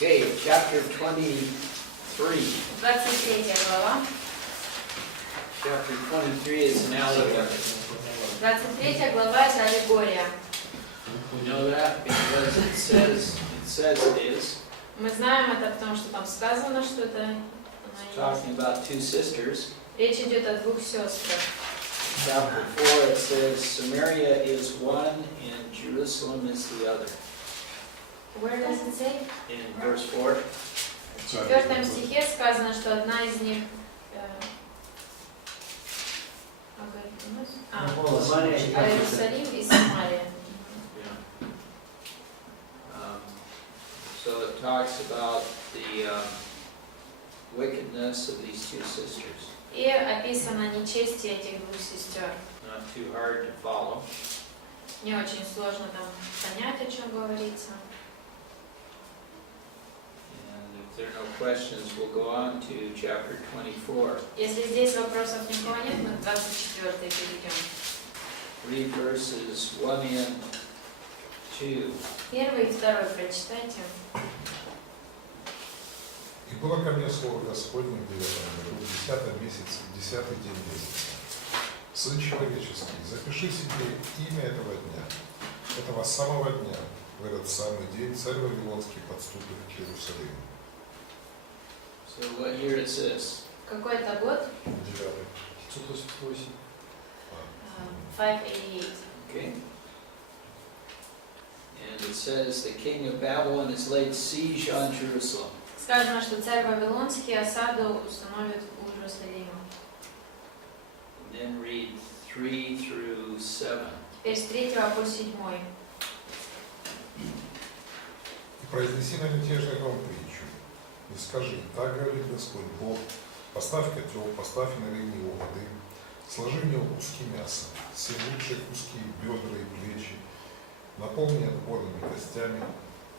Okay, chapter 23. 23 глава. Chapter 23 is an allegory. 23 глава это аллегория. We know that because it says it is. Мы знаем это, потому что там сказано, что это она It's talking about two sisters. Речь идет о двух сестрах. Chapter 4 it says Samaria is one and Jerusalem is the other. Where does it say? In verse 4. В 4 стихе сказано, что одна из них Иерусалим и Самария. So it talks about the wickedness of these two sisters. И описано нечестие этих двух сестер. Not too hard to follow. Не очень сложно там понять, о чем говорится. And if there are no questions, we'll go on to chapter 24. Если здесь вопросов никого нет, мы к 24 перейдем. Read verses 1 and 2. Первый и второй прочитайте. И было ко мне слово Господне в 9 году, в 10 месяце, в 10-й день месяца. Сын человеческий, запиши себе имя этого дня, этого самого дня, в этот самый день царь Вавилонский подступит к Иерусалиму. So what year is this? Какой это год? 9-й. 588. 588. Okay. And it says the king of Babylon has laid siege on Jerusalem. Сказано, что царь Вавилонский осаду установит у Иерусалима. And then read 3 through 7. Теперь с 3 по 7. И произнеси на мятежный дом притчу, и скажи, так говорит Господь Бог, поставь котел, поставь и налей в него воды, сложи в него куски мяса, все лучшие куски, бедра и плечи, наполни отборными костями,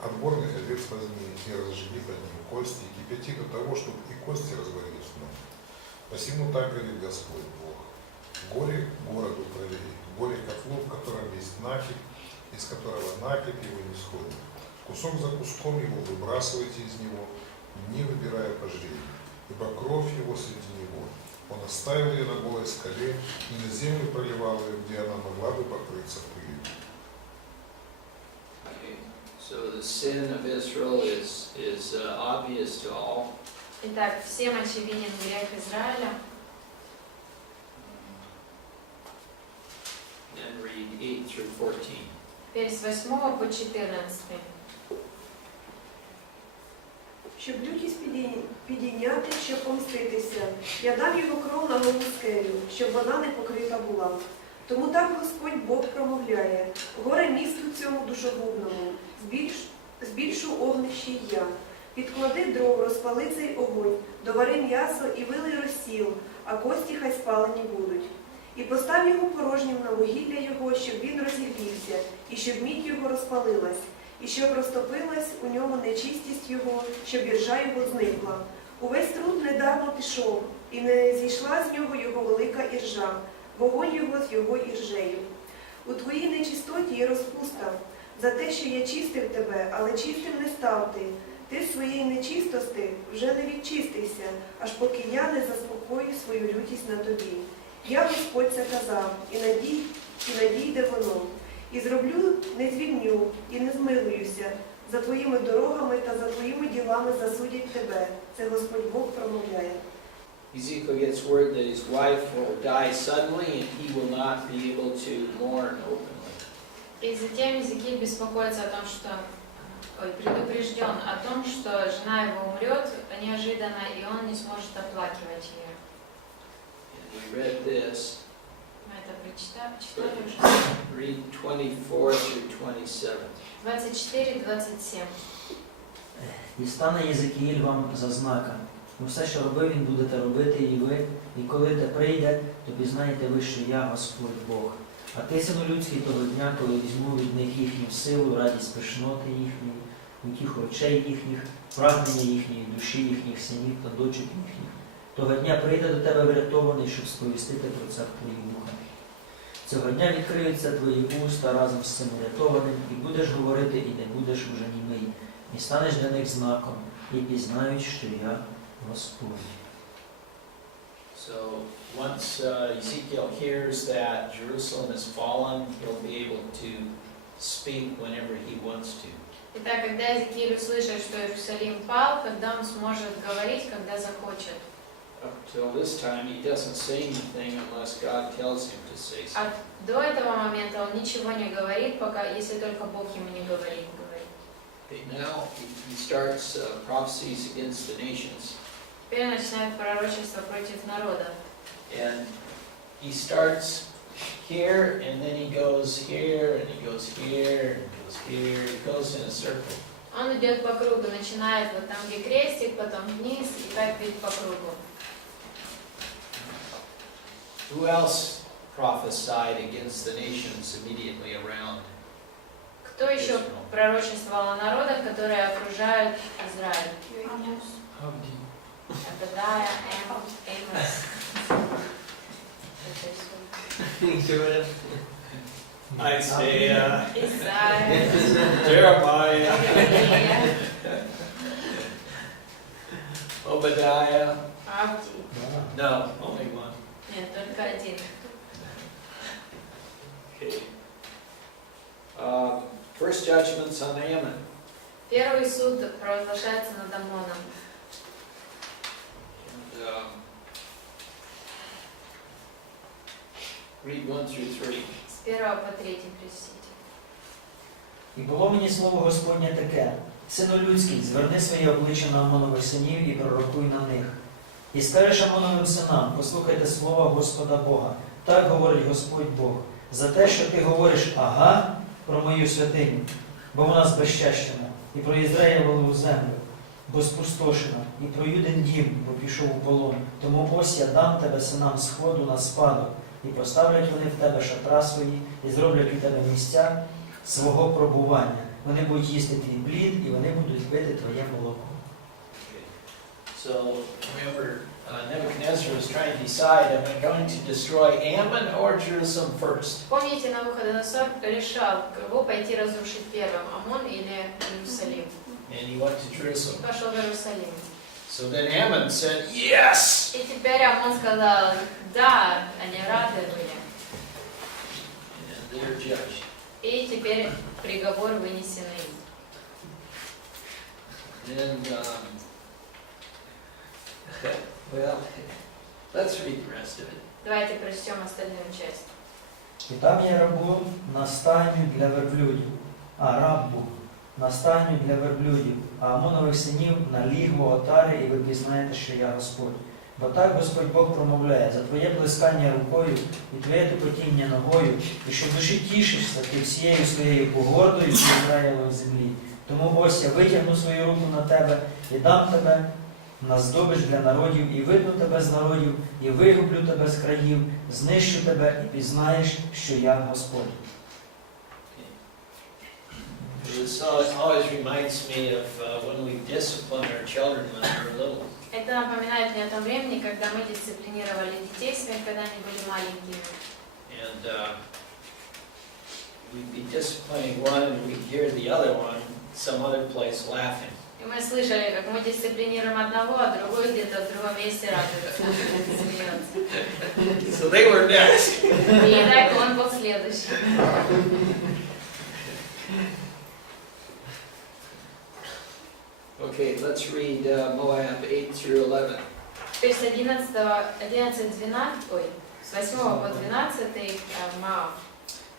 отборных овец возьми и разожги под ним кости, и кипяти до того, чтобы и кости разварились в нем. Посему так говорит Господь Бог. Горе городу правее, горе котлу, в котором есть накипь, из которого накипь его не сходит. Кусок за куском его выбрасывайте из него, не выбирая пожрения, ибо кровь его среди него. Он оставил ее на голой скале и на землю проливал ее, где она могла бы покрыться пылью. Okay. So the sin of Israel is obvious to all. Итак, всем очевиден грех Израиля. Then read 8 through 14. Теперь с 8 по 14. Щоб лютість підійняти, щоб помститися, я дам його кров на нову скелю, щоб вона не покрита була. Тому так Господь Бог промовляє, горе місту цьому душогубному, збільшу огнище я. Підклади дров, розпали цей огонь, довари м'ясо і вилий розсіл, а кості хай спалені будуть. І постав його порожнім на вугілля його, щоб він розігрівся, і щоб мідь його розпалилась, і щоб розтопилась у ньому нечистість його, щоб іржа його зникла. Увесь труд недармо пішов, і не зійшла з нього його велика іржа, вогонь його з його іржею. У твоїй нечистоті є розпуста, за те, що я чистив тебе, але чистим не став ти. Ти з своєї нечистости вже не відчистився, аж поки я не заспокою свою лютість на тобі. Я, Господь, це казав, і надійде воно. І зроблю, не звільню, і не змилуюся. За твоїми дорогами та за твоїми ділами засудять тебе. Це Господь Бог промовляє. Ezekiel gets word that his wife will die suddenly and he will not be able to mourn openly. И затем Иезекииль беспокоится о том, что предупрежден о том, что жена его умрет неожиданно, и он не сможет оплакивать ее. And we read this. Мы это читали уже. Read 24 through 27. 24-27. І стане Єзекіїль вам за знаком. Все, що робив, він будете робити і ви, і коли те прийде, то пізнаєте ви, що я Господь Бог. А ти, сину людський, того дня, коли візьму від них їхню силу, радість пишноти їхньої, утіху очей їхніх, прагнення їхньої, душі їхніх, синів та дочок їхніх. Того дня прийде до тебе врятований, щоб сповістити про це в твої вуха. Цього дня відкриються твої уста разом з цим врятованим, і будеш говорити, і не будеш уже німий. і станеш для них знаком, і пізнають, що я Господь. So once Ezekiel hears that Jerusalem has fallen, he'll be able to speak whenever he wants to. Итак, когда Иезекииль услышит, что Иерусалим пал, когда он сможет говорить, когда захочет. Up till this time, he doesn't say anything unless God tells him to say А something. до этого момента он ничего не говорит, пока, если только Бог ему не говорит. Okay, now he starts prophecies against the nations. Теперь начинает пророчество против народа. And he starts here, and then he goes here, and he goes here, and he goes here. He goes in a circle. Он идет по кругу, начинает вот там, где крестик, потом вниз, и так идет по кругу. Who else prophesied against the nations immediately around? Кто еще пророчествовал о народах, которые окружают Израиль? Обадая, Амос. Isaiah, Исайя, Jeremiah, Иеремия, Obadiah. Авдий. No, only one. Нет, только один. Okay. First judgments on Ammon. Первый суд провозглашается над Амоном. And, read 1 through 3. С 1 по 3 прочтите. І було мені слово Господнє таке: сину людський, зверни своє обличчя на Амонових синів і пророкуй на них. І скажеш Амоновим синам: послухайте слова Господа Бога. Так говорить Господь Бог: за те, що ти говориш ага про мою святиню, бо вона збезчащена, і про Ізраїлеву землю, бо спустошена, і про Юдин дім, бо пішов у полон. Тому ось я дам тебе синам сходу на спадок, і поставлять вони в тебе шатра свої, і зроблять у тебе місця свого пробування. Вони будуть їсти твій плід, і вони будуть пити твоє молоко. So remember, Nebuchadnezzar was trying to decide, am I going to destroy Ammon or Jerusalem first? Помните, Навуходоносор решал, кого пойти разрушить первым, Амон или Иерусалим. And he went to Jerusalem. Пошел в Иерусалим. So then Ammon said, yes! И теперь Амон сказал, да, они рады были. And they're judged. И теперь приговор вынесен им. Then, well, let's read the rest of it. Давайте прочтем остальную часть. І там я рабу на стайню для верблюдів, рабу на стайню для верблюдів, а Амонових синів на лігво отари, і ви пізнаєте, що я Господь. Бо так Господь Бог промовляє: за твоє блискання рукою і твоє тупотіння ногою, і що в душі тішишся ти всією своєю погордою в Ізраїловій землі. Тому ось я витягну свою руку на тебе і дам тебе на здобич для народів, і видну тебе з народів, і вигублю тебе з країв, знищу тебе, і пізнаєш, що я Господь. This always reminds me of when we discipline our children when they were little. Это напоминает мне о том времени, когда мы дисциплинировали детей своих, когда они были маленькими. And we'd be disciplining one, and we'd hear the other one some other place laughing. И мы слышали, как мы дисциплинируем одного, а другой где-то в другом месте радуется, смеется. So they were next. И так он был следующий. Okay, let's read Moab 8 through 11. Теперь с 8 по 12 Моав.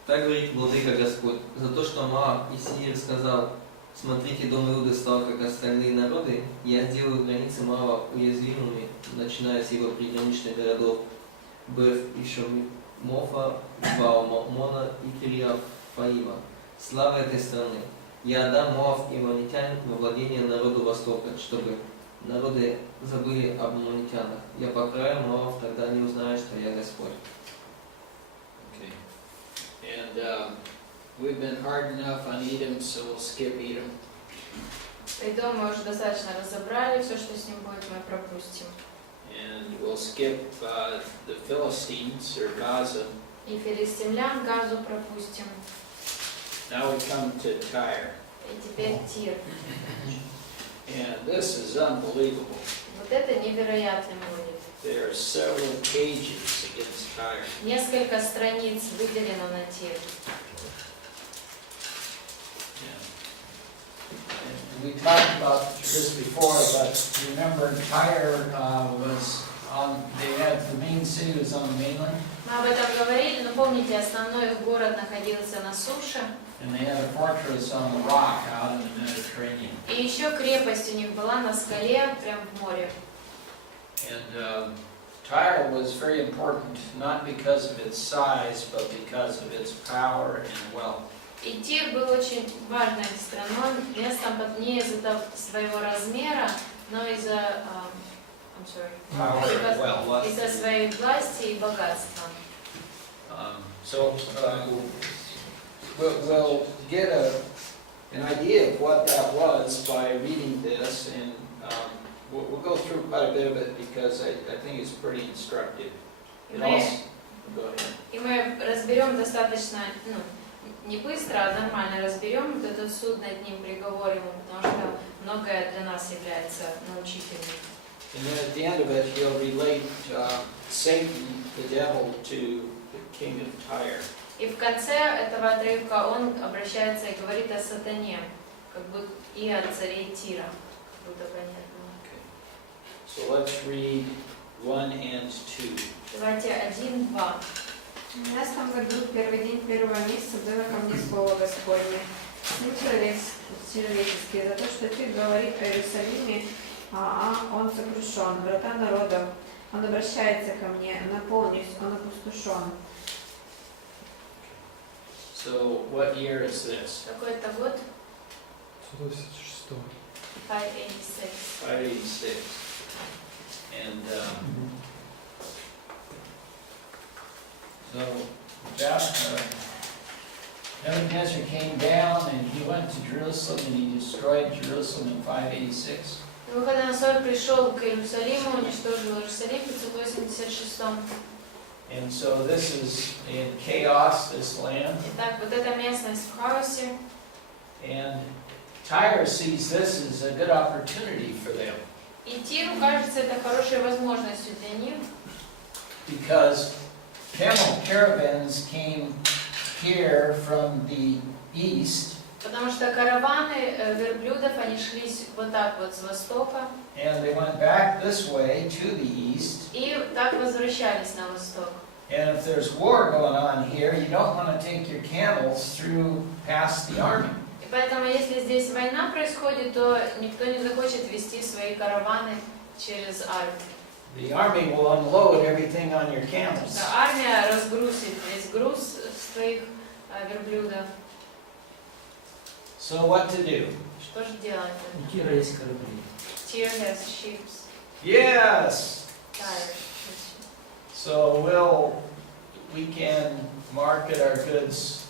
Так говорит владыка Господь: за то, что Моав и Сеир сказал: смотрите, дом Иуды стал как остальные народы, я сделаю границы Моава уязвимыми, начиная с его приграничных городов Беф и Шамофа, Баал-Мона и Кирьяфаима. Слава этой страны! Я отдам Моав и аммонитян во владение народу Востока, чтобы народы забыли об аммонитянах. Я покараю Моав, тогда не узнаешь, что я Господь. Okay. And we've been hard enough on Edom, so we'll skip Edom. Идом мы уже достаточно разобрали, все, что с ним будет, мы пропустим. And we'll skip the Philistines, or Gaza. И филистимлян Газу пропустим. Now we come to Tyre. И теперь Тир. And this is unbelievable. Вот это невероятным будет. There are several pages against Tyre. Nесколько страниц выделено на Тир. And we talked about this before, but remember Tyre was on, they had, the main city was on the mainland, Мы об этом говорили, но помните, основной их город находился на суше, and they had a fortress on the rock out in the Mediterranean. и еще крепость у них была на скале, прям в море. And Tyre was very important, not because of its size, but because of its power and wealth. И Тир был очень важной страной, местом не из-за своего размера, но из-за Power and wealth. из-за своей власти и богатства. So we'll get an idea of what that was by reading this, and we'll go through quite a bit of it because I think it's pretty instructive. It also, go ahead. И мы разберем достаточно, не быстро, а нормально разберем вот этот суд над ним, приговор ему, потому что многое для нас является научительным. And then at the end of it, he'll relate Satan, the devil, to the king of Tyre. И в конце этого отрывка он обращается и говорит о сатане, как будто и о царе Тира, как будто понятно. So let's read 1 and 2. Давайте 1-2. В 12 году, в первый день первого месяца, было ко мне слово Господне, сын человеческий, за то, что ты говоришь о Иерусалиме, он сокрушен, врата народов, он обращается ко мне, наполнюсь, он опустошен. So what year is this? Какой это год? 186. 586. 586. And so Nebuchadnezzar came down and he went to Jerusalem and he destroyed Jerusalem in 586. Навуходоносор пришел к Иерусалиму, уничтожил Иерусалим в 586. And so this is in chaos, this land. Итак, вот эта местность в хаосе. And Tyre sees this as a good opportunity for them. И Тиру кажется это хорошей возможностью для них. Because camel caravans came here from the east. Потому что караваны верблюдов, они шли вот так вот с востока. And they went back this way to the east. И так возвращались на восток. And if there's war going on here, you don't want to take your camels through past the army. И поэтому, если здесь война происходит, то никто не захочет вести свои караваны через армию. The army will unload everything on your camels. Армия разгрузит весь груз с твоих верблюдов. So what to do? Что же делать? У Тира есть корабли. Tyre has ships. Yes. Tyre. So we can market our goods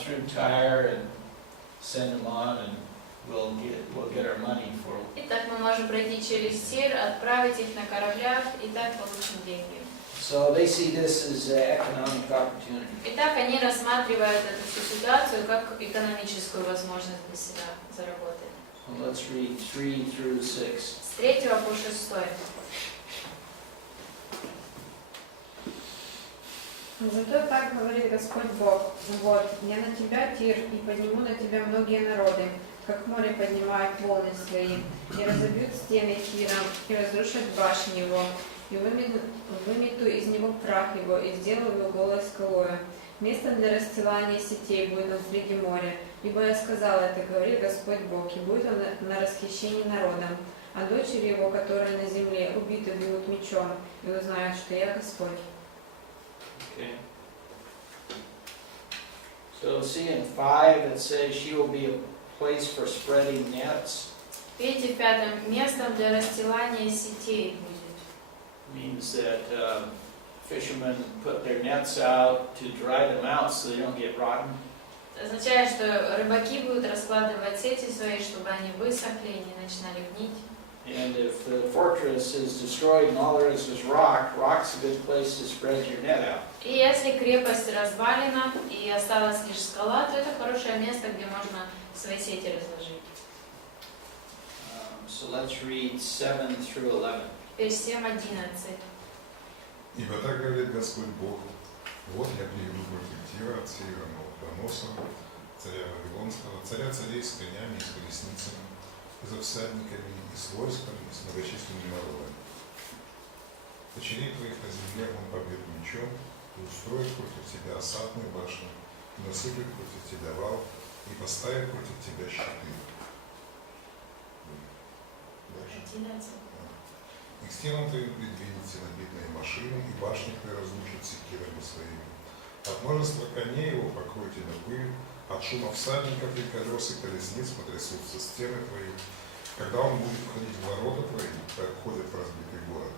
through Tyre and send them on, and we'll get our money for them. Итак, мы можем пройти через Тир, отправить их на кораблях, и так получим деньги. So they see this as an economic opportunity. Итак, они рассматривают эту всю ситуацию как экономическую возможность для себя заработать. So let's read 3 through 6. С 3 по 6. Зато так говорит Господь Бог: вот, я на тебя, Тир, и подниму на тебя многие народы, как море поднимает волны свои, и разобьют стены Тира, и разрушат башни его, и вымету из него прах его, и сделаю его голой скалою. Местом для расстилания сетей будет он среди моря, ибо я сказал это, говорит Господь Бог, и будет он на расхищении народом, а дочери его, которые на земле, убиты будут мечом, и узнают, что я Господь. Okay. So see in 5 it says she will be a place for spreading nets. Видите, в 5 местом для расстилания сетей будет. Means that fishermen put their nets out to dry them out so they don't get rotten. Означает, что рыбаки будут раскладывать сети свои, чтобы они высохли и не начинали гнить. And if the fortress is destroyed and all there is rock, rock's a good place to spread your net out. И если крепость развалена и осталась лишь скала, то это хорошее место, где можно свои сети разложить. So let's read 7 through 11. Теперь 7:11. Ибо так говорит Господь Бог, вот я приведу против Тира от севера Навуходоноса, царя Вавилонского, царя царей с конями и с колесницами, и за всадниками, и с войском, и с многочисленными народами. Дочерей твоих на земле он побьет мечом, и устроит против тебя осадную башню, и насыпет против тебя вал, и поставит против тебя щиты. Дальше. 11. И к стенам твоим придвинется набитные машины, и башни твои разрушат секирами своими. От множества коней его покройте на пыль, от шума всадников и колес и колесниц потрясутся стены твои. Когда он будет входить в ворота твои, как входят в разбитый город,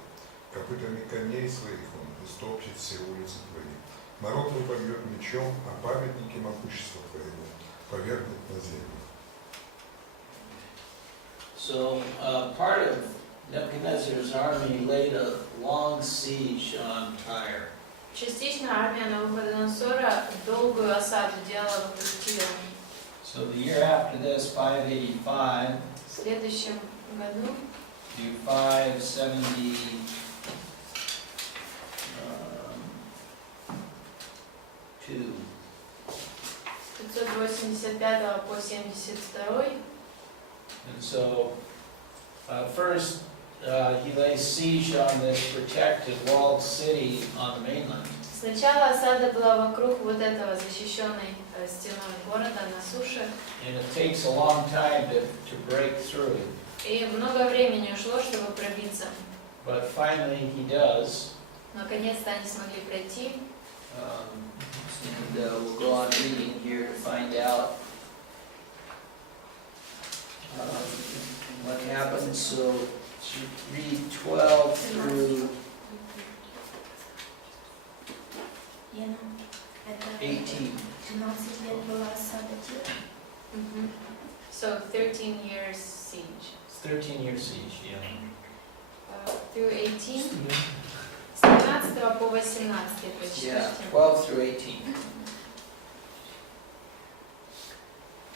копытами коней своих он истопчет все улицы твои. Народ твой побьет мечом, а памятники могущества твоего повергнет на землю. So part of Nebuchadnezzar's army laid a long siege on Tyre. Частично армия Навуходоносора долгую осаду делала вокруг Тира. So the year after this, 585, В следующем году, to 572, с 585 по 72, and so first he lays siege on this protected walled city on the mainland. сначала осада была вокруг вот этого защищенной стеной города на суше, And it takes a long time to break through. и много времени ушло, чтобы пробиться. But finally he does. Наконец-то они смогли пройти. And we'll go on reading here to find out what happens. So read 12 through 18. 12 лет была осада Тира. So 13 years siege. It's 13-year siege, yeah. Through 18. С 13 по 18 Yeah, прочитайте. 12 through 18.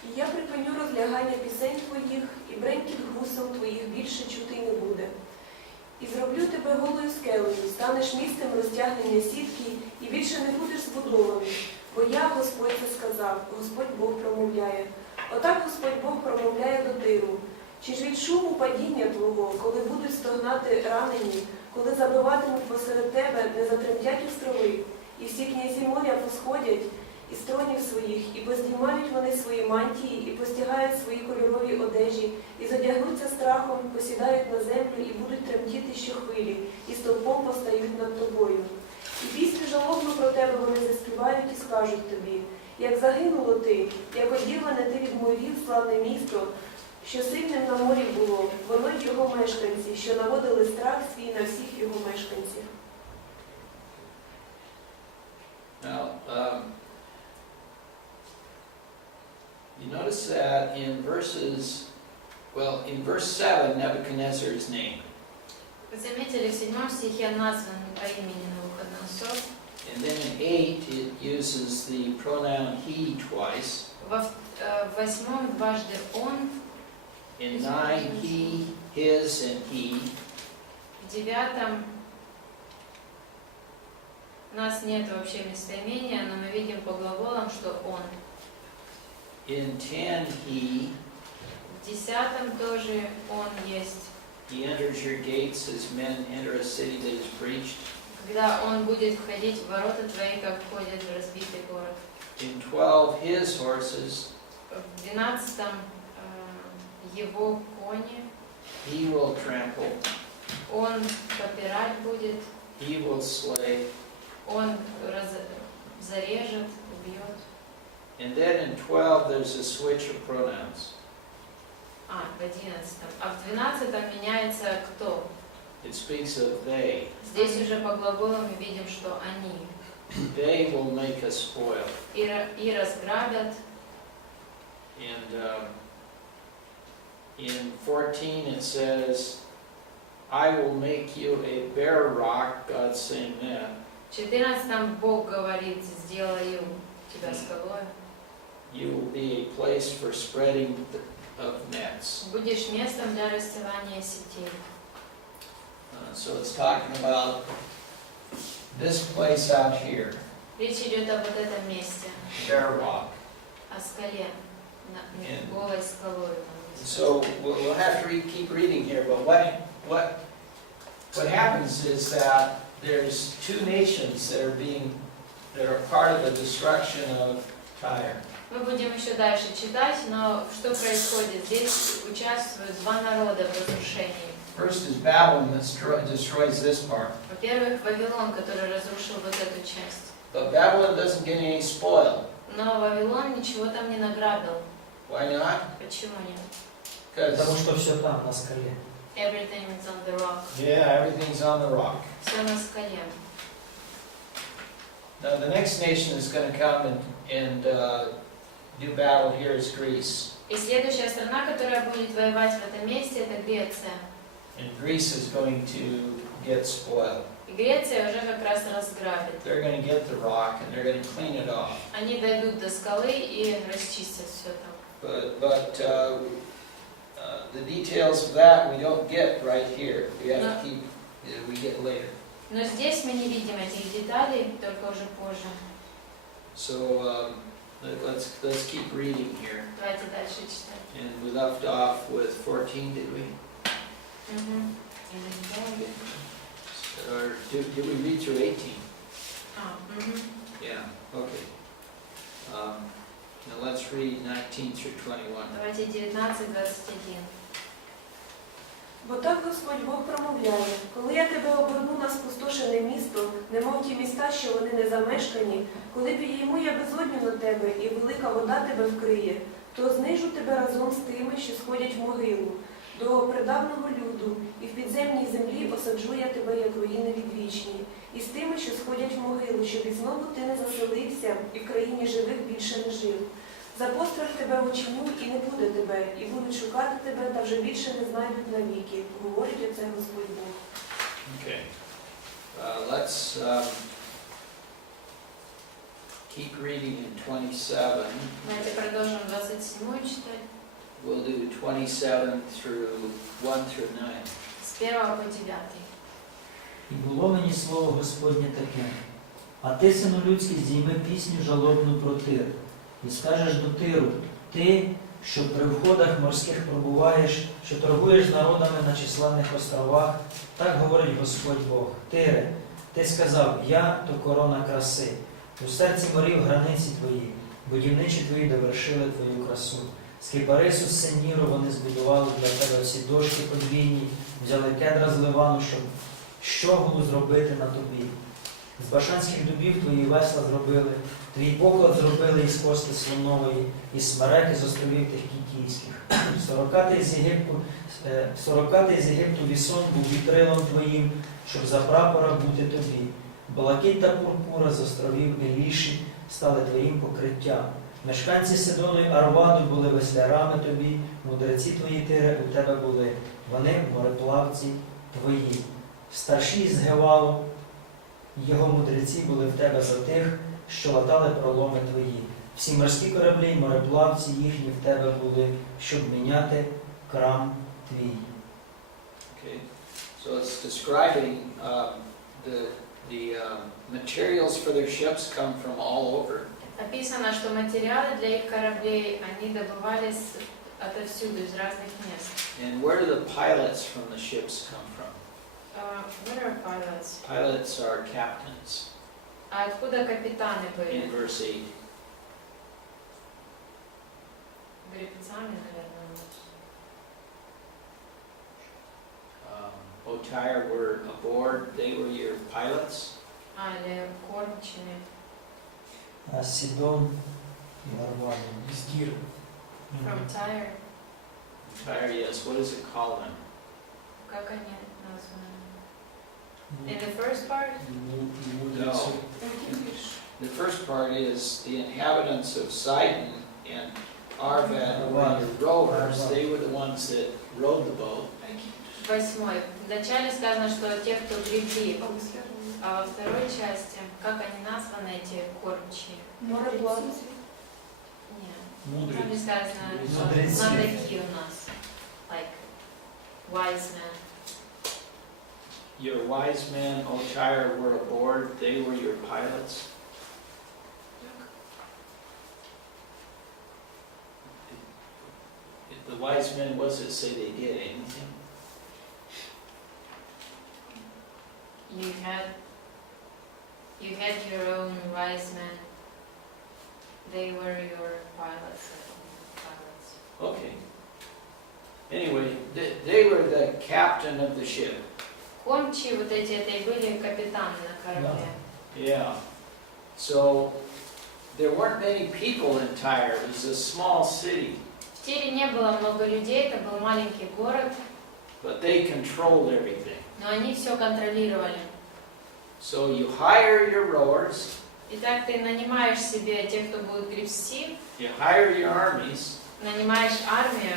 І я припиню розлягання пісень твоїх, і бренькіт гусел твоїх більше чути не буде. І зроблю тебе голою скелею, станеш місцем розтягнення сітки, і більше не будеш збудований. Бо я, Господь, це сказав, Господь Бог промовляє. Отак Господь Бог промовляє до Тиру. Чи ж від шуму падіння твого, коли будуть стогнати ранені, коли забиватимуть посеред тебе, не затремтять острови, і всі князі моря посходять із тронів своїх, і поздіймають вони свої мантії, і постягають свої кольорові одежі, і задягнуться страхом, посідають на землю, і будуть тремтіти щохвилі, і стовпом постають над тобою. І пісню жалобну про тебе вони заспівають і скажуть тобі, як загинуло ти, як одірване ти від моїх славне місто, що сильним на морі було, воно й його мешканці, що наводили страх свій на всіх його мешканців. Now, you notice that in verse 7, Nebuchadnezzar is named. Вы заметили, в 7 стихе назван по имени Навуходоносор. And then in 8, it uses the pronoun he twice. Во 8 дважды он, In 9, he, his, and he. в 9 у нас нет вообще местоимения, но мы видим по глаголам, что он. In 10, he. В 10 тоже он есть. He enters your gates as men enter a city that is breached. Когда он будет входить в ворота твои, как входят в разбитый город. In 12, his horses. В 12 его кони, He will trample. он попирать будет, He will slay. он зарежет, убьет. And then in 12, there's a switch of pronouns. В 11. А в 12 меняется кто. It speaks of they. Здесь уже по глаголам мы видим, что они. They will make a spoil. И разграбят. And in 14 it says, I will make you a bare rock, God's saying that. В 14 Бог говорит, сделаю тебя скалой. You will be a place for spreading of nets. Будешь местом для расстилания сетей. So it's talking about this place out here, Речь идет об вот этом месте, bare rock. о скале, голой скалой. So we'll have to keep reading here, but what happens is that there's two nations that are part of the destruction of Tyre. Мы будем еще дальше читать, но что происходит? Здесь участвуют два народа в разрушении. First is Babylon that destroys this part. Во-первых, Вавилон, который разрушил вот эту часть. But Babylon doesn't get any spoil. Но Вавилон ничего там не награбил. Why not? Почему нет? Потому Because что все там, на скале. Everything is on the rock. everything's on the rock. Все на скале. Now the next nation that's going to come and do battle here is Greece. И следующая страна, которая будет воевать в этом месте, это Греция. And Greece is going to get spoiled. И Греция уже как раз разграбит. They're going to get the rock and they're going to clean it off. Они дойдут до скалы и расчистят все там. But the details of that we don't get right here. We have to keep. We get later. Но здесь мы не видим этих деталей, только уже позже. So let's keep reading here. Давайте дальше читать. And we left off with 14, did we? Or did we read through 18? Yeah. Okay. Now let's read 19 through 21. Давайте 19-21. Бо так Господь Бог промовляє, коли я тебе оберну на спустошене місто, немов ті міста, що вони не замешкані, коли підійму я безодню на тебе, і велика вода тебе вкриє, то знижу тебе разом з тими, що сходять в могилу, до придавного люду, і в підземній землі осаджу я тебе, як руїни відвічні, і з тими, що сходять в могилу, щоб і знову ти не заселився, і в країні живих більше не жив. За пострах тебе очиню, і не буде тебе, і будуть шукати тебе, та вже більше не знайдуть навіки, говорить оце Господь Бог. Okay. Let's keep reading in 27. Давайте продолжим 27 читать. We'll do 27 through 1 through 9. С 1 по 9. І було мені слово Господнє таке: а ти, сину людський, здійми пісню жалобну про Тир, і скажеш до Тиру: ти, що при входах морських пробуваєш, що торгуєш з народами на численних островах, так говорить Господь Бог: Тире, ти сказав, я то корона краси, у серці морів границі твої, будівничі твої довершили твою красу. З кипарису з синіру вони збудували для тебе всі дошки подвійні, взяли кедра з Ливану, щоб щоглу зробити на тобі. З башанських дубів твої весла зробили, твій поклад зробили із кости слонової, із смереки з островів тих кітійських. 40-й з Єгипту вісон був вітрилом твоїм, щоб за прапора бути тобі. Балакить та пурпура з островів Еліші стали твоїм покриттям. Мешканці Сидону й Арваду були веслярами тобі, мудреці твої, Тире, у тебе були, вони мореплавці твої. Старші з Гевалу, його мудреці були в тебе за тих, що латали проломи твої. Всі морські кораблі й мореплавці їхні в тебе були, щоб міняти крам твій. Okay. So it's describing the materials for their ships come from all over. Написано, что материалы для их кораблей, они добывались отовсюду, из разных мест. And where do the pilots from the ships come from? What are pilots? Pilots are captains. А откуда капитаны были? In verse 8. Гребцами, наверное. Tyre were aboard, they were your pilots. Или кормчими. А Сидон і Арваду. Издир. From Tyre. Tyre, yes. What does it call them? Как они названы? In the first part? No. The first part is the inhabitants of Sidon, and Arvad were your rowers. They were the ones that rowed the boat. 8. Вначале сказано, что те, кто гребли, а во второй части, как они названы, эти кормчие? Море благо. Нет. Там не сказано, Мудрецы. знатоки у нас. Like, wise men. Your wise men, O Tyre, were aboard. They were your pilots. The wise men, what does it say they did? Anything? You had your own wise men. They were your pilots. Okay. Anyway, they were the captain of the ship. Кормчие вот эти, это и были капитаны на корабле. Yeah. So there weren't many people in Tyre. It was a small city. В Тире не было много людей, это был маленький город, But they controlled everything. но они все контролировали. So you hire your rowers, Итак, ты нанимаешь себе тех, кто будет гребсти, you hire your armies, нанимаешь армию,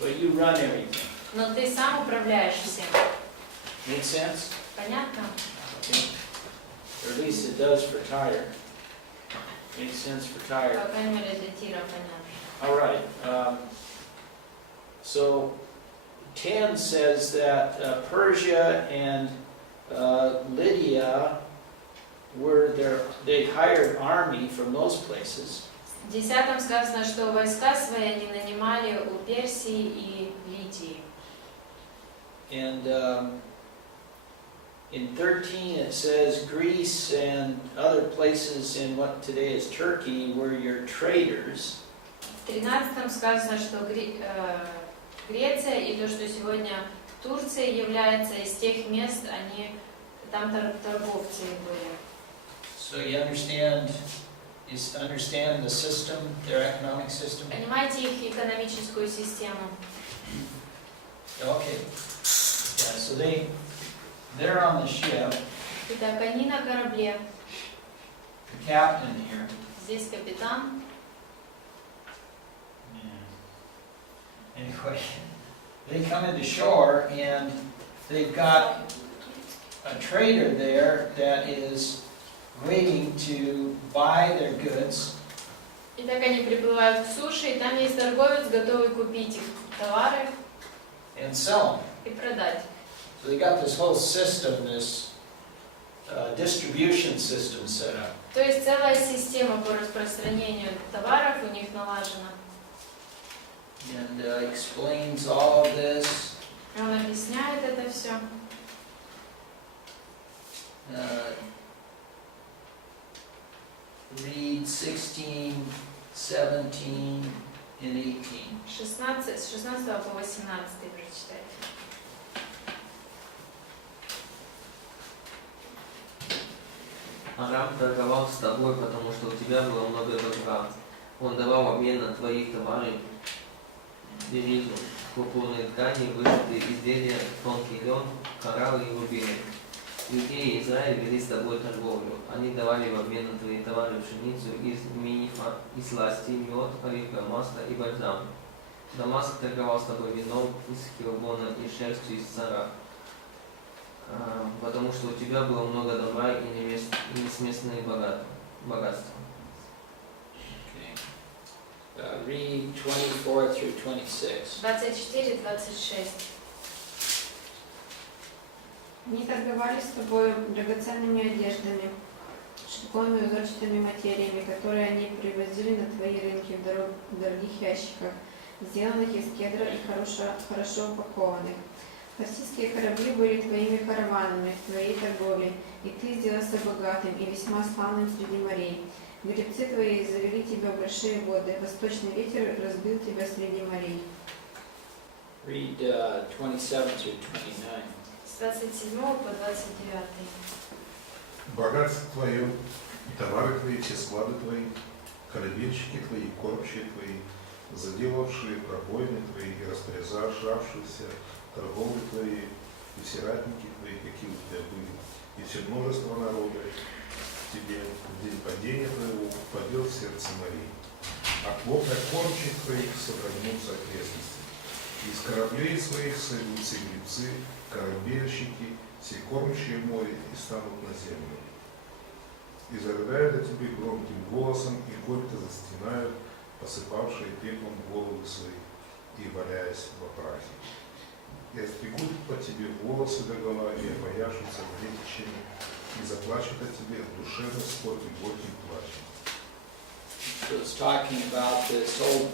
but you run everything. но ты сам управляешь всем. Make sense? Понятно? Okay. Or at least it does for Tyre. Makes sense for Tyre. По крайней мере, для Тира понятно. All right. So 10 says that Persia and Lydia they hired army from those places. В 10 сказано, что войска свои они нанимали у Персии и Лидии. And in 13 it says Greece and other places in what today is Turkey were your traders. В 13 сказано, что Греция и то, что сегодня Турция является из тех мест, они там торговцы были. So you understand the system, their economic system? Понимаете их экономическую систему? Okay. Yeah, so they're on the ship. Итак, они на корабле. The captain here. Здесь капитан. Anyway, they come into shore and they've got a trader there that is waiting to buy their goods. Итак, они приплывают к суше, и там есть торговец, готовый купить их товары And sell them. и продать. So they got this whole system, this distribution system set up. То есть целая система по распространению товаров у них налажена. And explains all of this. Он объясняет это все. Read 16, 17, and 18. С 16 по 18 прочитайте. Арам торговал с тобой, потому что у тебя было много добра. Он давал в обмен на твоих товаров белизну, пурпурные ткани, вышитые изделия, тонкий лен, кораллы и рубины. Иудеи и Израиль вели с тобой торговлю. Они давали в обмен на твои товары пшеницу из Минифа, из сласти, мед, оливковое масло и бальзам. Дамаск торговал с тобой вином из Хелбона и шерстью из Цара, потому что у тебя было много добра и несместные богатства. Read 24 through 26. 24-26. Они торговали с тобой драгоценными одеждами, шелком и узорчатыми материями, которые они привозили на твои рынки в дорогих ящиках, сделанных из кедра и хорошо упакованных. Персидские корабли были твоими караванами в твоей торговле, и ты сделался богатым и весьма славным среди морей. Гребцы твои завели тебя в большие воды, восточный ветер разбил тебя среди морей. Read 27 through 29. С 27 по 29. Богатство твое, товары твои, все склады твои, корабельщики твои, кормчие твои, заделавшие пробоины твои и распоряжавшиеся торговли твои, и все ратники твои, какие у тебя были, и все множество народа тебе в день падения твоего упадет в сердце морей. от плотной кормчих твоих содрогнутся окрестности. Из кораблей своих сойдутся гребцы, корабельщики, все кормящие море и станут на землю. И зарыдают о тебе громким голосом, и горько застенают, посыпавшие пеплом головы свои, и валяясь во прахе. И отбегут по тебе волосы до головы, и опояшутся вретищами, и заплачут о тебе душевный скот и горьким плачем. So it's talking about this whole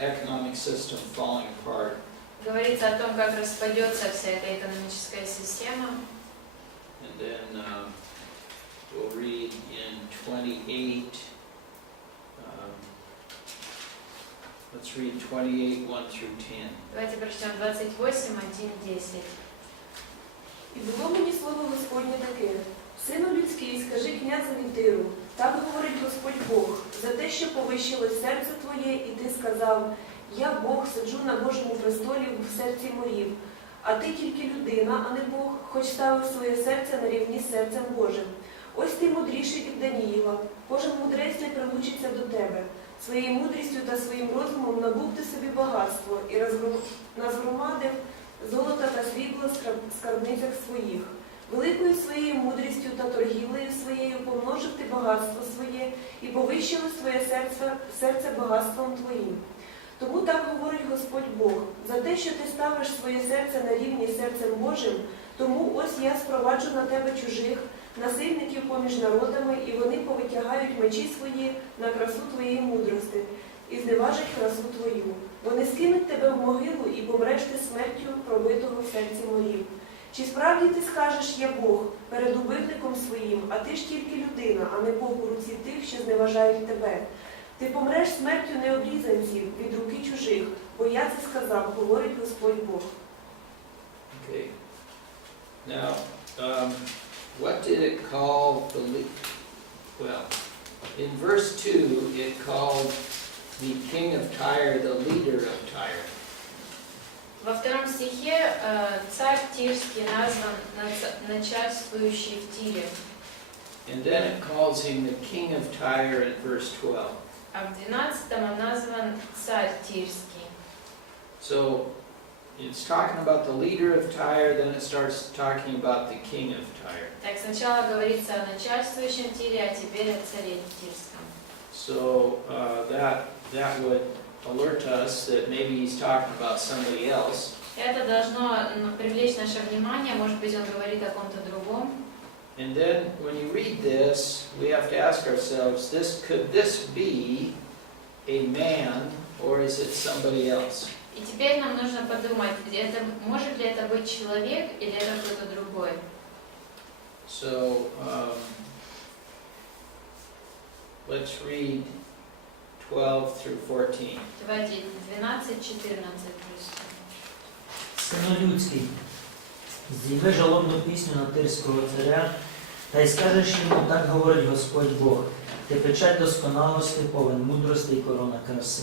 economic system falling apart. Говорится о том, как распадется вся эта экономическая система. And then we'll read in 28, let's read 28, 1 through 10. Давайте прочтем 28, 1, 10. І було мені слово Господнє таке: Сину людський, скажи князеві Тиру, так говорить Господь Бог, за те, що повищилось серце твоє, і ти сказав: я Бог, сиджу на Божому престолі в серці морів, а ти тільки людина, а не Бог, хоч ставив своє серце на рівні з серцем Божим. Ось ти мудріший від Даніїла, кожен мудрець не прилучиться до тебе. Своєю мудрістю та своїм розумом набув ти собі багатство і назгромадив золота та срібла в скарбницях своїх. Великою своєю мудрістю та торгівлею своєю помножив ти багатство своє і повищило своє серце багатством твоїм. Тому так говорить Господь Бог: за те, що ти ставиш своє серце на рівні з серцем Божим, тому ось я спроваджу на тебе чужих, насильників поміж народами, і вони повитягають мечі свої на красу твоєї мудрости, і зневажать красу твою. Вони скинуть тебе в могилу, і помреш ти смертю пробитого в серці морів. Чи справді ти скажеш: я Бог, перед убивником своїм, а ти ж тільки людина, а не Бог у руці тих, що зневажають тебе? Ти помреш смертю необрізанців від руки чужих, бо я це сказав, говорить Господь Бог. Okay. Now, what did it call well, in verse 2, it called the king of Tyre the leader of Tyre. Во втором стихе царь Тирский назван начальствующий в Тире. And then it calls him the king of Tyre in verse 12. А в 12-м он назван царь Тирский. So it's talking about the leader of Tyre, then it starts talking about the king of Tyre. Так, сначала говорится о начальствующем Тире, а теперь о царе Тирском. So that would alert us that maybe he's talking about somebody else. Это должно привлечь наше внимание, может быть, он говорит о ком-то другом. And then when you read this, we have to ask ourselves, could this be a man or is it somebody else? И теперь нам нужно подумать, может ли это быть человек или это кто-то другой. So let's read 12 through 14. Давайте 12, 14 просто. Сину людський, здійми жалобну пісню на тирського царя, та й скажеш йому: так говорить Господь Бог, ти печать досконалости, повен мудрости і корона краси.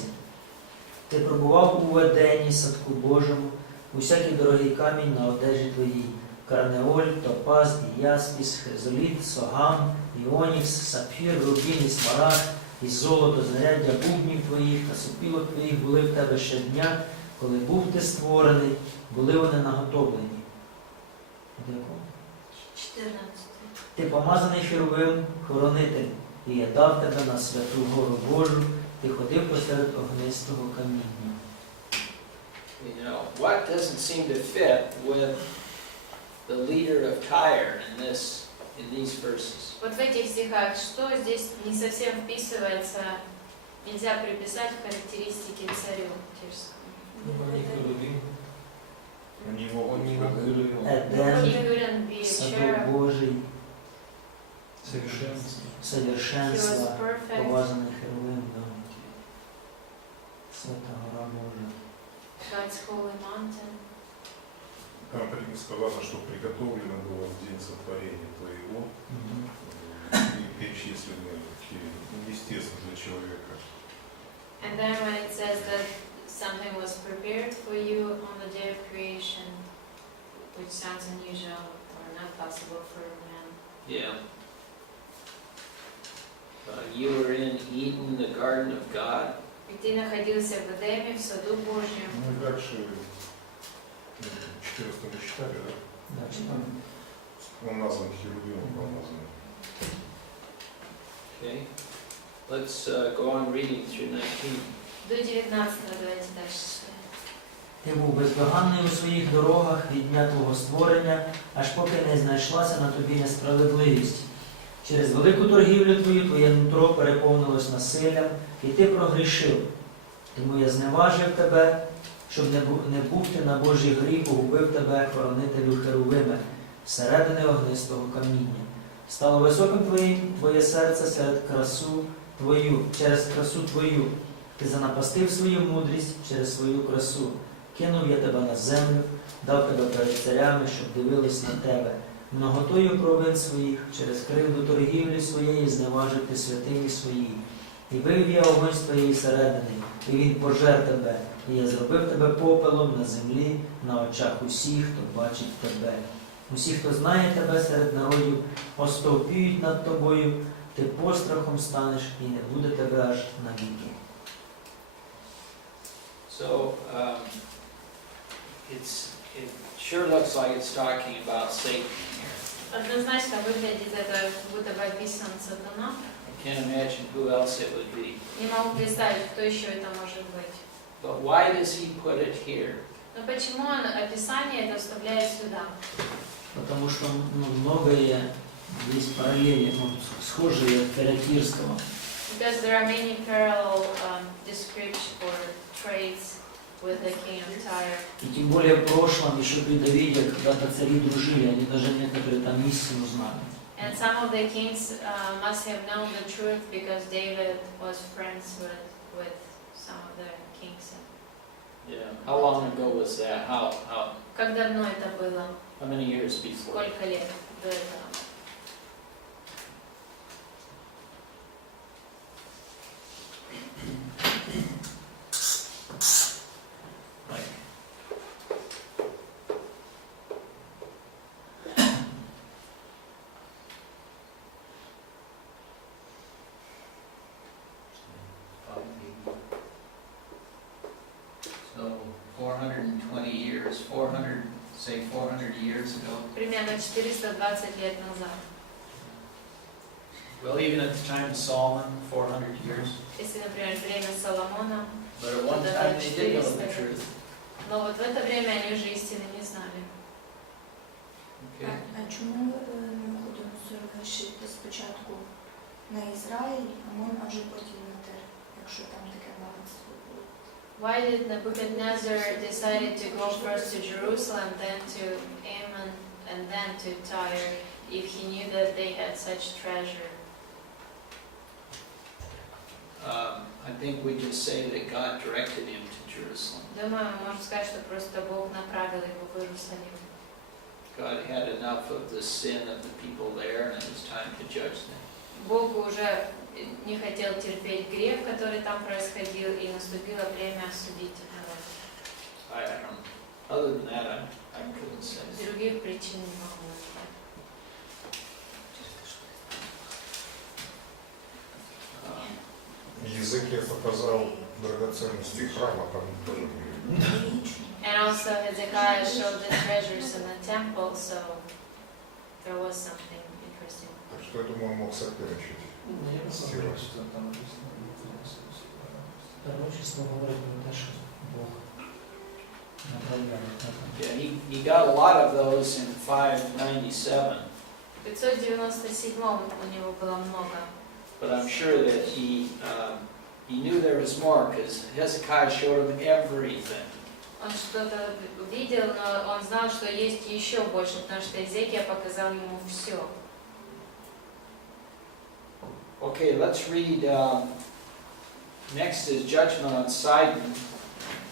Ти пробував у Едені, садку Божому, усякий дорогий камінь на одежі твоїй, карнеоль, топаз, і яспіс, хризоліт, согам, іонікс, сапфір, рубін і смарагд, і золото, знаряддя бубнів твоїх та сопілок твоїх були в тебе щодня, коли був ти створений, були вони наготовлені. 14. Ти помазаний херовим, хоронитель, і я дав тебе на святу гору Божу, ти ходив посеред огнистого каміння. You know, what doesn't seem to fit with the leader of Tyre in these verses? Вот в этих стихах, что здесь не совсем вписывается, нельзя приписать в характеристики царю Тирскому. Едем, He couldn't be a садок cherub. Божий, He was совершенство, perfect. помазаний херовим, свята гора Божа. God's holy mountain. Там сказано, что приготовлено было в день сотворения твоего, и перечислены такие естественно для человека. And then when it says that something was prepared for you on the day of creation, which sounds unusual or not possible for a man. Yeah. You were in Eden, the garden of God. И ты находился в Эдеме, в саду Божьем. Ну и дальше 14 мы читали, да? Да, читаємо. Он назван Херувимом, помазанным. Okay. Let's go on reading through 19. До 19 давайте дальше читаем. Ти був бездоганний у своїх дорогах від дня твого створення, аж поки не знайшлася на тобі несправедливість. Через велику торгівлю твою твоє нутро переповнилось насиллям, і ти прогрішив. Тому я зневажив тебе, щоб не був ти на Божій грі, погубив тебе, хоронителю Херувиме, всередини огнистого каміння. Стало високим твоє серце через красу твою. Ти занапастив свою мудрість через свою красу. Кинув я тебе на землю, дав тебе перед царями, щоб дивились на тебе. Многотою провин своїх, через кривду торгівлі своєї зневажив ти святині свої. І вивів я огонь з твоєї середини, і він пожер тебе, і я зробив тебе попелом на землі, на очах усіх, хто бачить тебе. Усі, хто знає тебе серед народів, остовпіють над тобою, ти пострахом станеш, і не буде тебе аж навіки. So, it sure looks like it's talking about Satan here. Однозначно выглядит это, будто бы описан сатана. I can't imagine who else it would be. Не могу представить, кто еще это может быть. But why does he put it here? Но почему он описание это вставляет сюда? Потому что многое есть параллели, схожие от Феракирского. Because there are many parallel descriptions or traits with the king of Tyre. И тем более в прошлом, еще при Давиде, когда-то цари дружили, они даже некоторые там истину знали. And some of the kings must have known the truth because David was friends with some of the kings. Yeah. How long ago was that? How Как давно это было? many years before? Сколько лет до этого? So 420 years, 400 years ago. Примерно 420 лет назад. Well, even at the time of Solomon, 400 years. Если, например, время Соломона, But at one time they did know the truth. но вот в это время они уже истины не знали. Okay. А чому ми ходимо залишити спочатку на Ізраїль, а вже потім на Тир, якщо там таке багатство було? Why did Nebuchadnezzar decided to go first to Jerusalem, then to Ammon, and then to Tyre, if he knew that they had such treasure? I think we just say that God directed him to Jerusalem. Думаю, можно сказать, что просто Бог направил его в Иерусалим. God had enough of the sin of the people there, and it was time to judge them. Бог уже не хотел терпеть грех, который там происходил, и наступило время осудить народ. I don't know. Other than that, I couldn't say. Других причин не могу назвать. Языке показал драгоценности храма, там тоже были. And also Hezekiah showed the treasures in the temple, so there was something interesting. Так что я думаю, он мог соперничать. Пророчество говорить про те, що Бог направляє. Yeah, he got a lot of those in 597, В 597 у него было много. but I'm sure that he knew there was more because Hezekiah showed him everything. Он что-то увидел, но он знал, что есть еще больше, потому что Ezekия показал ему все. Okay, let's read. Next is judgment on Sidon.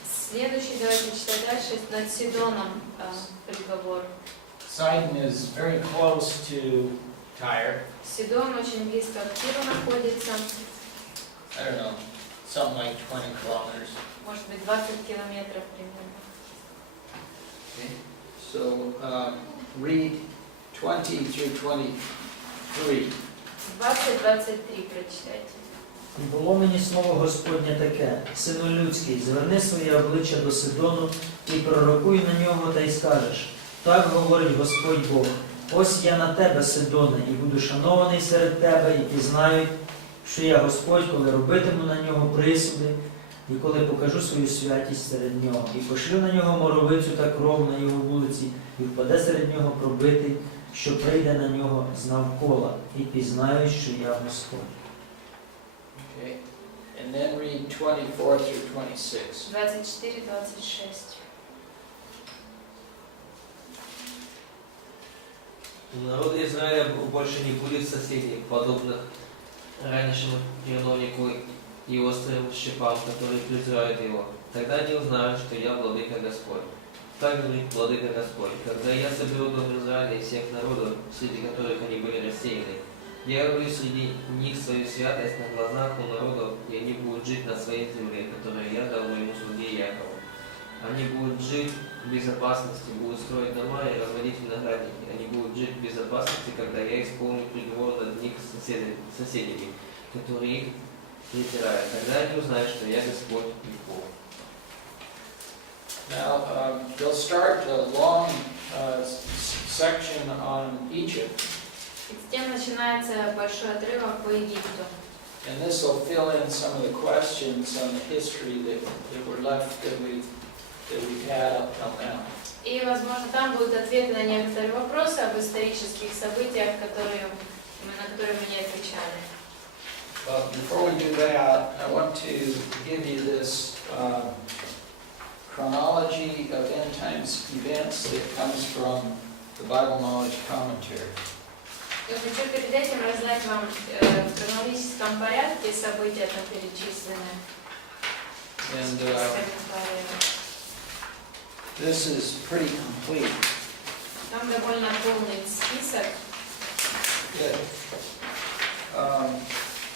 Следующий, давайте читать дальше, над Сидоном приговор. Sidon is very close to Tyre. Сидон очень близко к Тиру находится, I don't know, something like 20 kilometers. может быть 20 километров примерно. Okay. So read 20 through 23. 20-23 прочитайте. І було мені слово Господнє таке: сину людський, зверни своє обличчя до Сидону і пророкуй на нього, та й скажеш: так говорить Господь Бог, ось я на тебе, Сидоне, і буду шанований серед тебе, і пізнають, що я Господь, коли робитиму на нього присуди, і коли покажу свою святість серед нього, і пошлю на нього моровицю та кров на його вулиці, і впаде серед нього пробитий, що прийде на нього знавкола, і пізнають, що я Господь. Okay. And then read 24 through 26. 24-26. У народа Израиля больше не будет соседей, подобных раннему терновнику и острым щепам, которые презирают его. Тогда они узнают, что я владыка Господь. Так говорит владыка Господь: когда я соберу дом Израиля и всех народов, среди которых они были рассеяны, я явлю среди них свою святость на глазах у народов, и они будут жить на своей земле, которую я дал моему слуге Якову. Они будут жить в безопасности, будут строить дома и разводить виноградники. Они будут жить в безопасности, когда я исполню приговор над них соседями, которые их презирают. Тогда они узнают, что я Господь их Бог. Now, they'll start a long section on Egypt, И затем начинается большой отрывок по Египту. and this will fill in some of the questions on the history that were left that we've had up till now. И, возможно, там будут ответы на некоторые вопросы об исторических событиях, на которые мы не отвечали. But before we do that, I want to give you this chronology of end times events that comes from the Bible Knowledge Commentary. Я хочу перед этим раздать вам в хронологическом порядке события, там перечислены. And this is pretty complete. Там довольно полный список.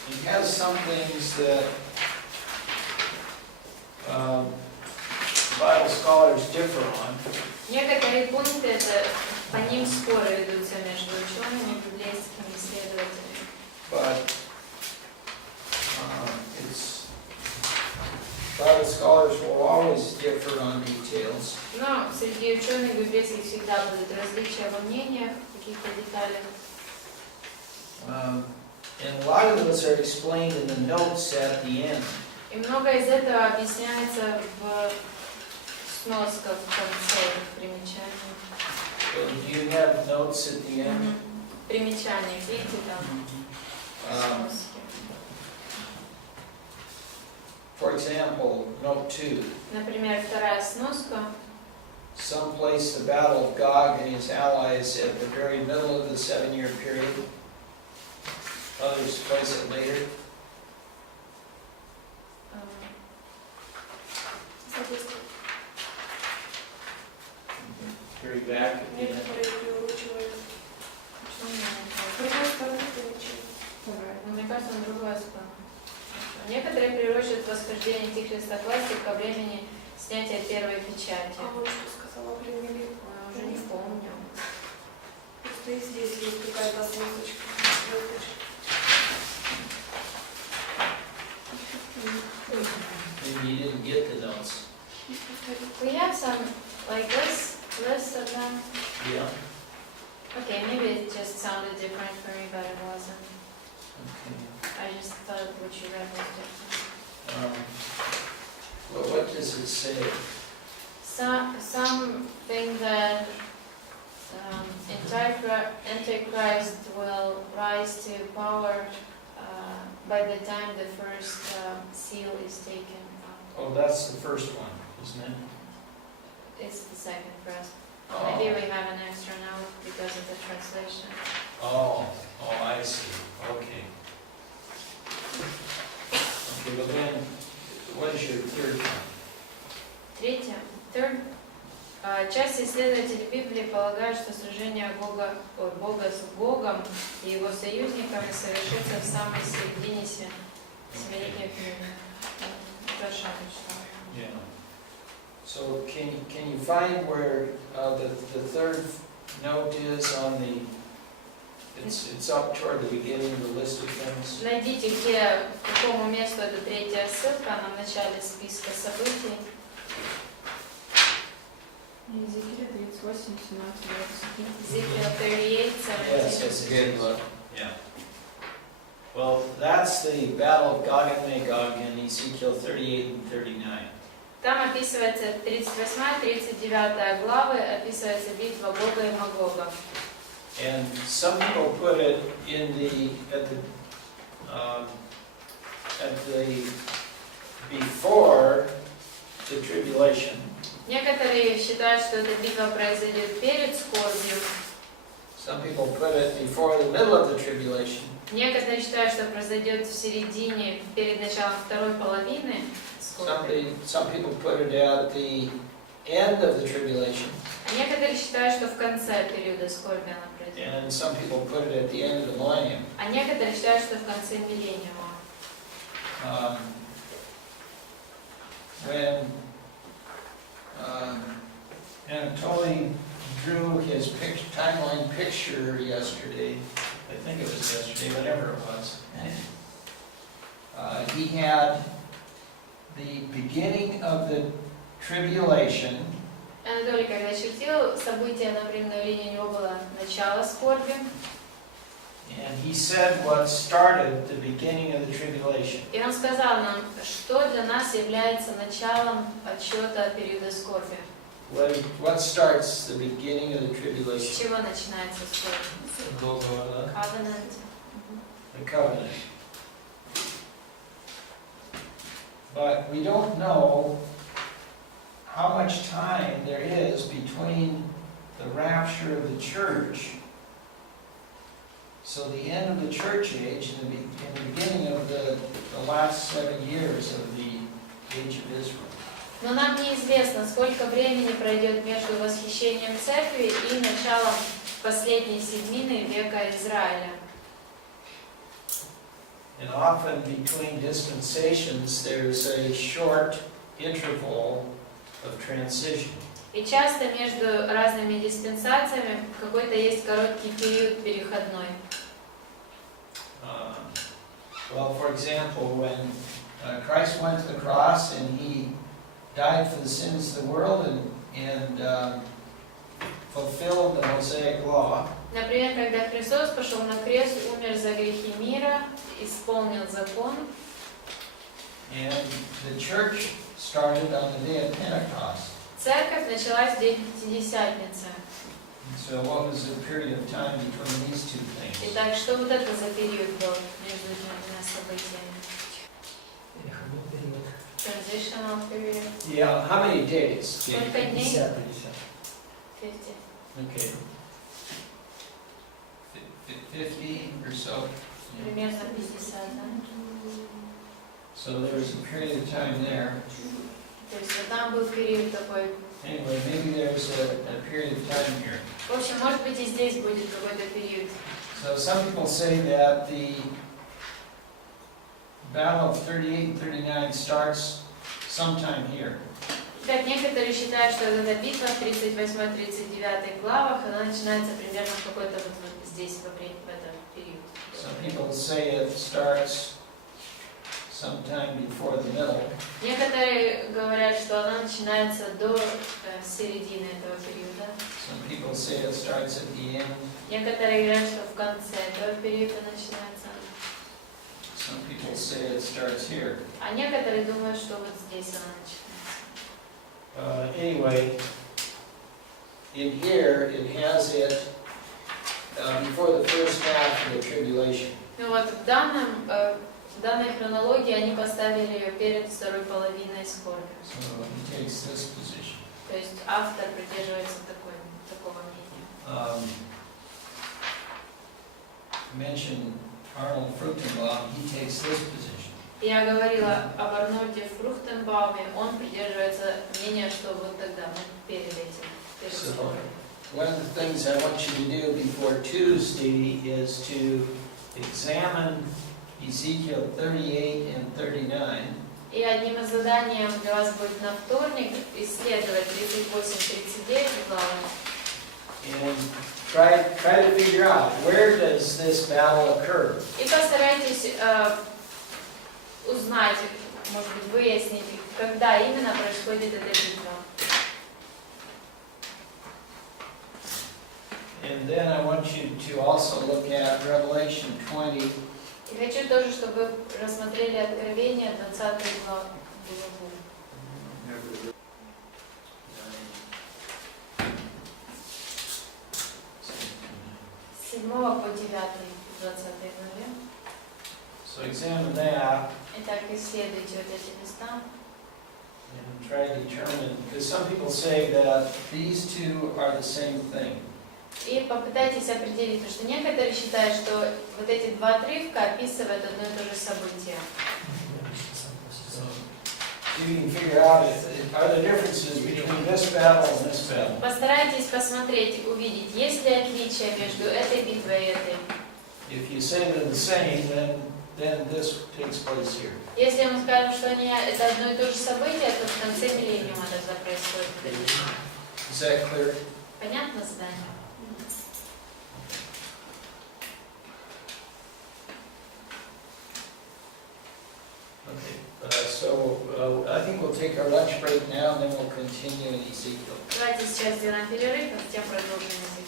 It has some things that Bible scholars differ on. Некоторые пункты, это по ним споры ведутся между учеными, библейскими исследователями. But Bible scholars will always differ on details. Но среди ученых библейских всегда будут различия во мнениях, в каких-то деталях. And a lot of those are explained in the notes at the end. И многое из этого объясняется в сносках в конце, в примечаниях. So do you have notes at the end? Примечания, видите там сноски. For example, note 2. Например, вторая сноска. Some place the battle of Gog and his allies at the very middle of the 7-year period. Others place it later. Very back at the end. Некоторые приурочивают. С другой стороны, примечание. Но мне кажется, на другую сторону. Некоторые приурочивают восхождение антихриста к власти ко времени снятия первой печати. А он что сказала, привели? Уже не помню. Просто и здесь есть какая-то сносочка. Maybe you didn't get the notes. We have some like this list of them. Yeah. Okay, maybe it just sounded different for me, but it wasn't. Okay. I just thought what you read was different. What does it say? Something that Antichrist will rise to power by the time the first seal is taken out. Oh, that's the first one, isn't it? It's the second first. Oh. Maybe we have an extra note because of the translation. Oh, I see. Okay. Okay, well then, what is your third one? Третье. Часть исследователей Библии полагают, что сражение Бога с Богом и его союзниками совершится в самой середине Семилетней книги. Yeah. So can you find where the third note is on the It's up toward the beginning of the list of things. Найдите, где, к какому месту это третья ссылка, она в начале списка событий. Иезекииля 38, 17, 23. Ezekiel 38, 17. Good one. Yeah. Well, that's the battle of Gog and Magog in Ezekiel 38 and 39. Там описывается 38-39 главы, описывается битва Гога и Магога. And some people put it in at the before the tribulation. Некоторые считают, что эта битва произойдет перед скорбью. Some people put it before the middle of the tribulation. Некоторые считают, что произойдет в середине, перед началом второй половины скорби. Some people put it at the end of the tribulation. А некоторые считают, что в конце периода скорби она произойдет. And some people put it at the end of the millennium. А некоторые считают, что в конце миллениума. When Anatoly drew his timeline picture yesterday, I think it was yesterday, whatever it was, he had the beginning of the tribulation. Анатолий, когда чертил события на временной линии, у него было начало скорби. And he said what started the beginning of the tribulation. И он сказал нам, что для нас является началом отсчета периода скорби. What starts the beginning of the С tribulation? чего начинается скорбь? Covenant. The covenant. But we don't know how much time there is between the rapture of the church, so the end of the church age and the beginning of the last 7 years of the age of Israel. Но нам неизвестно, сколько времени пройдет между восхищением церкви и началом последней седьмины века Израиля. And often between dispensations there's a short interval of transition. И часто между разными диспенсациями какой-то есть короткий период переходной. Well, for example, when Christ went to the cross and he died for the sins of the world and fulfilled the Mosaic law. Например, когда Христос пошел на крест, умер за грехи мира, исполнил закон. And the church started on the day of Pentecost. Церковь началась в день Пятидесятницы. So what was the period of time between these two things? Итак, что вот это за период был между двумя событиями? Переходной период. Transitional period. Yeah, how many days? Сколько дней? 50. 50. Okay. 50 or so. Примерно 50, да? So there was a period of time there. То есть вот там был период такой. Anyway, maybe there's a period of time here. В общем, может быть и здесь будет какой-то период. So some people say that the battle of 38 and 39 starts sometime here. Так, некоторые считают, что эта битва в 38-39 главах, она начинается примерно в какой-то вот здесь, в этот период. Some people say it starts sometime before the middle. Некоторые говорят, что она начинается до середины этого периода. Some people say it starts at the end. Некоторые говорят, что в конце этого периода начинается. Some people say it starts here. А некоторые думают, что вот здесь она начинается. Anyway, in here it has it before the first half of the tribulation. Ну вот в данной хронологии они поставили ее перед второй половиной скорби. So he takes this position. То есть автор придерживается такого мнения. Mentioned Arnold Fruchtenbaum, he takes this position. Я говорила об Арнольде Фрухтенбауме, он придерживается мнения, что вот тогда, перед этим, перед скорбью. One of the things I want you to do before Tuesday is to examine Ezekiel 38 and 39. И одним из заданий для вас будет на вторник исследовать 38-39 главы. and try to figure out where does this battle occur. И постарайтесь узнать, может быть, выяснить, когда именно происходит эта битва. And then I want you to also look at Revelation 20. И хочу тоже, чтобы вы рассмотрели Откровение 20 главу. С 7 по 9, 20 главе. So examine that Итак, исследуйте вот эти места. and try to determine, because some people say that these two are the same thing. И попытайтесь определить, потому что некоторые считают, что вот эти два отрывка описывают одно и то же событие. So you can figure out are there differences between this battle and this battle. Постарайтесь посмотреть, увидеть, есть ли отличия между этой битвой и этой. If you say they're the same, then this takes place here. Если мы скажем, что они это одно и то же событие, то в конце миллениума тогда происходит эта битва. Is that clear? Понятно задание? Okay. So I think we'll take our lunch break now, and then we'll continue in Ezekiel. Давайте сейчас сделаем перерыв, а затем продолжим язык.